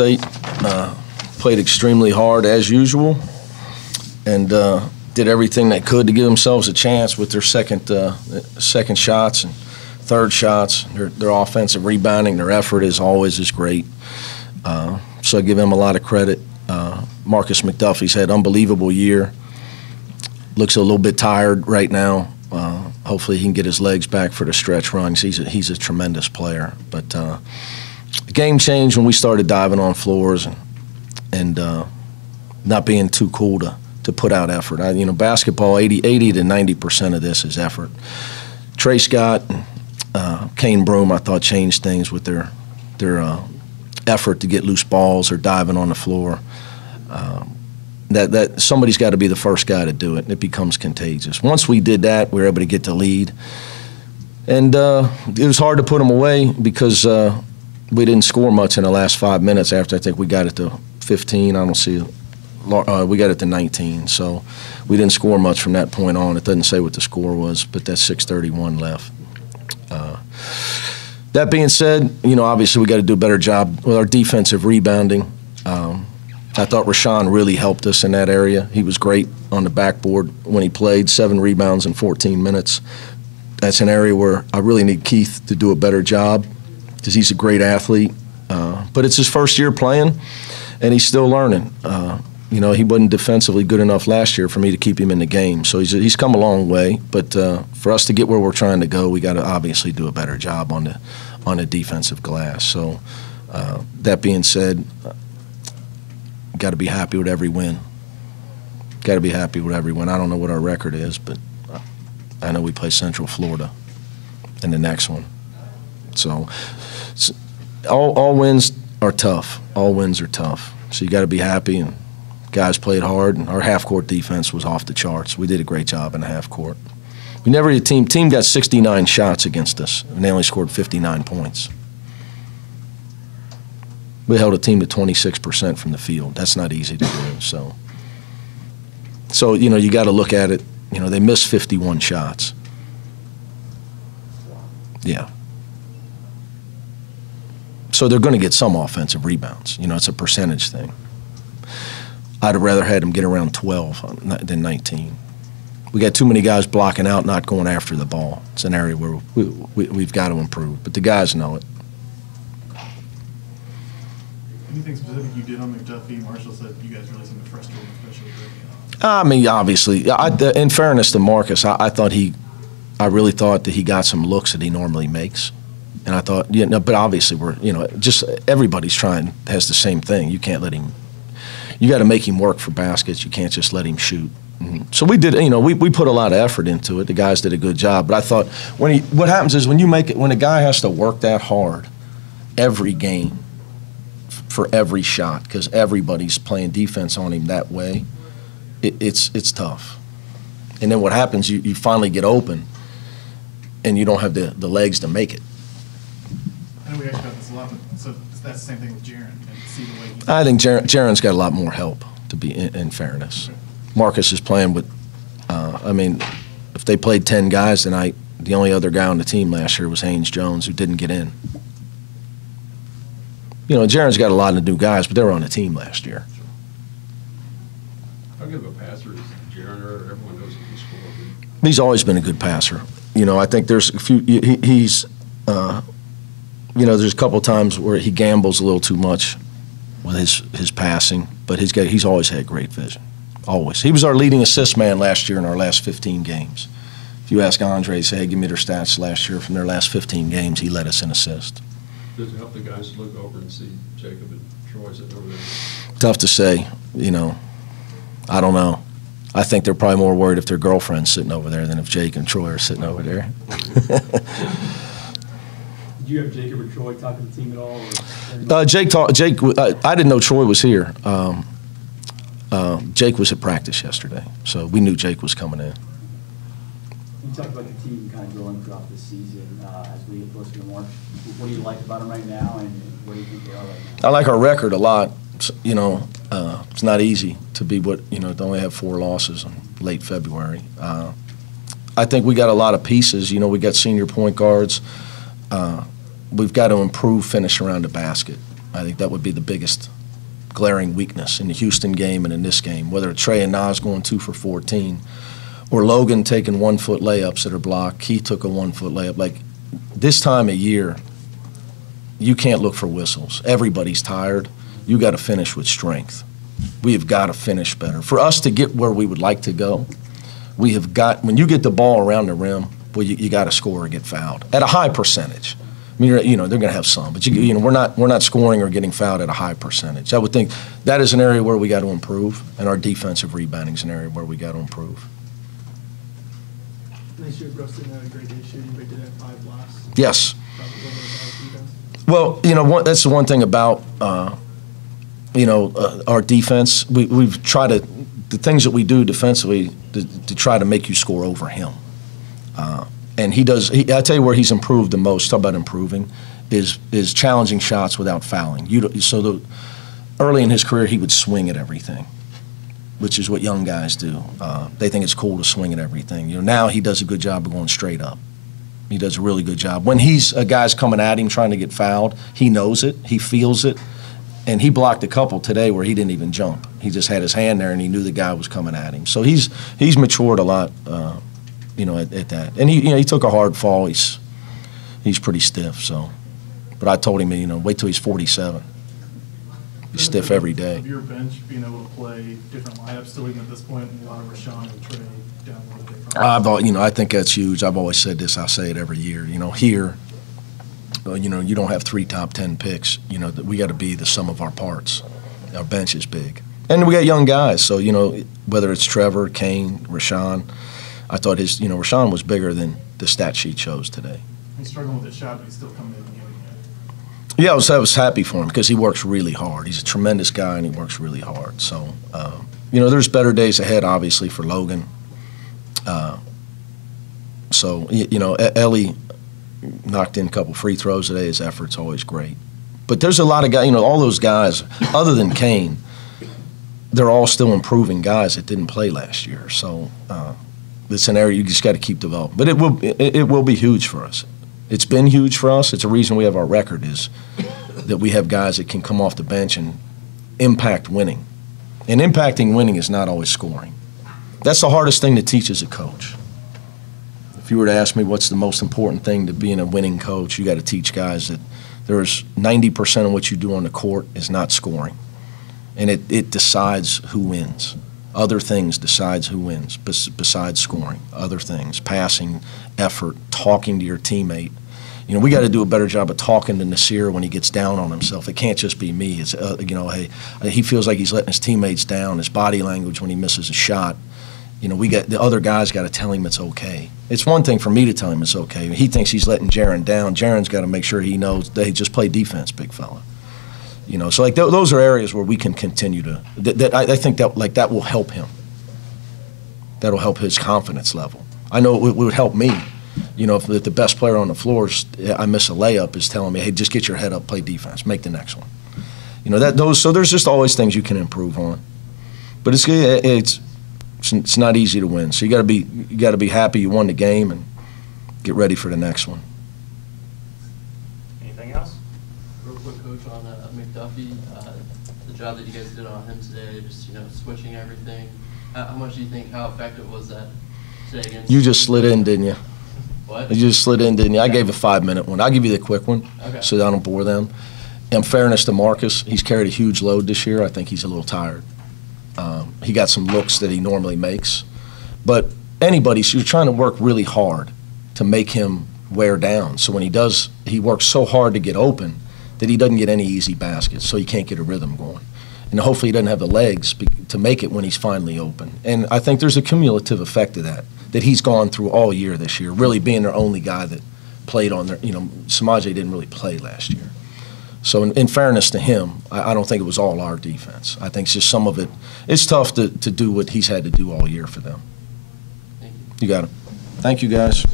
State played extremely hard as usual and did everything they could to give themselves a chance with their second shots and third shots. Their offensive rebounding, their effort is great. So I give him a lot of credit. Marcus McDuffie's had an unbelievable year. Looks a little bit tired right now. Hopefully he can get his legs back for the stretch runs. He's a tremendous player. But the game changed when we started diving on floors and not being too cool to put out effort. Basketball, 80 to 90% of this is effort. Trey Scott and Kane Broom, I thought, changed things with their effort to get loose balls or diving on the floor. That somebody's got to be the first guy to do it, and it becomes contagious. Once we did that, we were able to get the lead. And it was hard to put them away because we didn't score much in the last 5 minutes after I think we got it to 15. I don't see we got it to 19. So we didn't score much from that point on. It doesn't say what the score was, but that's 6:31 left. That being said, obviously we got to do a better job with our defensive rebounding. I thought Rashawn really helped us in that area. He was great on the backboard when he played, 7 rebounds in 14 minutes. That's an area where I really need Keith to do a better job because he's a great athlete. But it's his first year playing, and he's still learning. He wasn't defensively good enough last year for me to keep him in the game. So he's come a long way. But for us to get where we're trying to go, we got to obviously do a better job on the defensive glass. So that being said, got to be happy with every win. Got to be happy with every win. I don't know what our record is, but I know we play Central Florida in the next one. So all wins are tough. All wins are tough. So you got to be happy, and guys played hard, and our half-court defense was off the charts. We did a great job in the half-court. We never had a team got 69 shots against us, and they only scored 59 points. We held a team to 26% from the field. That's not easy to do. So you got to look at it. They missed 51 shots. Yeah. So they're going to get some offensive rebounds. It's a percentage thing. I'd have rather had them get around 12 than 19. We got too many guys blocking out, not going after the ball. It's an area where we've got to improve. But the guys know it. Anything specific you did on McDuffie? Marshall said you guys really seemed to frustrate him, especially early on. I mean, obviously, in fairness to Marcus, I really thought that he got some looks that he normally makes. And I thought, but obviously just everybody's has the same thing. You can't let him, you got to make him work for baskets. You can't just let him shoot. So we did, we put a lot of effort into it. The guys did a good job. But I thought what happens is when a guy has to work that hard every game for every shot, because everybody's playing defense on him that way, it's tough. And then what happens, you finally get open, and you don't have the legs to make it. I know we actually got this a lot, so that's the same thing with Jaron. I think Jaron's got a lot more help, to be in fairness. Okay. Marcus is playing with, if they played 10 guys tonight, the only other guy on the team last year was Haynes Jones, who didn't get in. Jaron's got a lot of new guys, but they were on the team last year. How good of a passer is Jaron? Everyone knows he can score. He's always been a good passer. I think there's a few. He's, there's a couple of times where he gambles a little too much with his passing, but he's always had great vision. Always. He was our leading assist man last year in our last 15 games. If you ask Andre, say, hey, give me their stats last year from their last 15 games, he led us in assists. Does it help the guys look over and see Jacob and Troy sitting over there? Tough to say, I don't know. I think they're probably more worried if their girlfriend's sitting over there than if Jake and Troy are sitting over there. Did you have Jacob or Troy talk to the team at all? Jake, I didn't know Troy was here. Jake was at practice yesterday, so we knew Jake was coming in. You talked about the team kind of growing throughout the season as we get closer to March. What do you like about them right now, and what do you think they are right now? I like our record a lot. It's not easy to be to only have 4 losses in late February. I think we got a lot of pieces. We got senior point guards. We've got to improve finish around the basket. I think that would be the biggest glaring weakness in the Houston game and in this game, whether it's Trey and Nas going 2 for 14 or Logan taking 1-foot layups that are blocked. He took a 1-foot layup. Like, this time of year, you can't look for whistles. Everybody's tired. You got to finish with strength. We have got to finish better. For us to get where we would like to go, we have got, when you get the ball around the rim, well, you got to score or get fouled at a high percentage. I mean, they're going to have some, but we're not scoring or getting fouled at a high percentage. I would think that is an area where we got to improve, and our defensive rebounding is an area where we got to improve. This year, Bruce didn't have a great day shooting, but did have 5 blocks. Yes. Probably Well, that's the one thing about our defense. We've tried to, the things that we do defensively to try to make you score over him. And he does. I tell you where he's improved the most. Talk about improving, is challenging shots without fouling. Early in his career, he would swing at everything, which is what young guys do. They think it's cool to swing at everything. Now he does a good job of going straight up. He does a really good job. When a guy's coming at him trying to get fouled, he knows it, he feels it, and he blocked a couple today where he didn't even jump. He just had his hand there and he knew the guy was coming at him. So he's matured a lot. At that. And he took a hard fall. He's pretty stiff. So, but I told him, wait till he's 47. He's stiff every day. Of your bench being able to play different lineups, still even at this point, and a lot of Rashawn and Trey down a little different. I think that's huge. I've always said this. I say it every year. Here, you don't have 3 top 10 picks. We got to be the sum of our parts. Our bench is big, and we got young guys. So whether it's Trevor, Kane, Rashawn. I thought Rashawn was bigger than the stat sheet shows today. He's struggling with the shot, but he's still coming in and getting it. Yeah, I was happy for him because he works really hard. He's a tremendous guy, and he works really hard. So, there's better days ahead, obviously, for Logan. Ellie knocked in a couple free throws today. His effort's always great. But there's a lot of guys, all those guys, other than Kane, they're all still improving guys that didn't play last year. So, it's an area you just got to keep developing. But it will be huge for us. It's been huge for us. It's a reason we have our record is that we have guys that can come off the bench and impact winning. And impacting winning is not always scoring. That's the hardest thing to teach as a coach. If you were to ask me what's the most important thing to being a winning coach, you got to teach guys that there's 90% of what you do on the court is not scoring. And it decides who wins. Other things decides who wins besides scoring. Other things, passing, effort, talking to your teammate. We got to do a better job of talking to Nasir when he gets down on himself. It can't just be me. It's hey, he feels like he's letting his teammates down. His body language when he misses a shot. The other guys got to tell him it's okay. It's one thing for me to tell him it's okay. He thinks he's letting Jaron down. Jaron's got to make sure he knows that he just play defense, big fella. So like those are areas where we can continue to. I think that will help him. That'll help his confidence level. I know it would help me. If the best player on the floor, I miss a layup, is telling me, hey, just get your head up, play defense, make the next one. So there's just always things you can improve on. But it's not easy to win. So you got to be happy you won the game and get ready for the next one. Anything else? Real quick, Coach, on McDuffie, the job that you guys did on him today, just switching everything. How much do you think? How effective was that today against? You just slid in, didn't you? What? You just slid in, didn't you? I gave a 5-minute one. I'll give you the quick one, Okay. so that I don't bore them. In fairness to Marcus, he's carried a huge load this year. I think he's a little tired. He got some looks that he normally makes, but you're trying to work really hard to make him wear down. So when he works so hard to get open that he doesn't get any easy baskets, so he can't get a rhythm going. And hopefully he doesn't have the legs to make it when he's finally open. And I think there's a cumulative effect of that he's gone through all year this year, really being their only guy that played on their, Samaje didn't really play last year. So in fairness to him, I don't think it was all our defense. I think it's just some of it. It's tough to do what he's had to do all year for them. Thank you. You got it. Thank you, guys.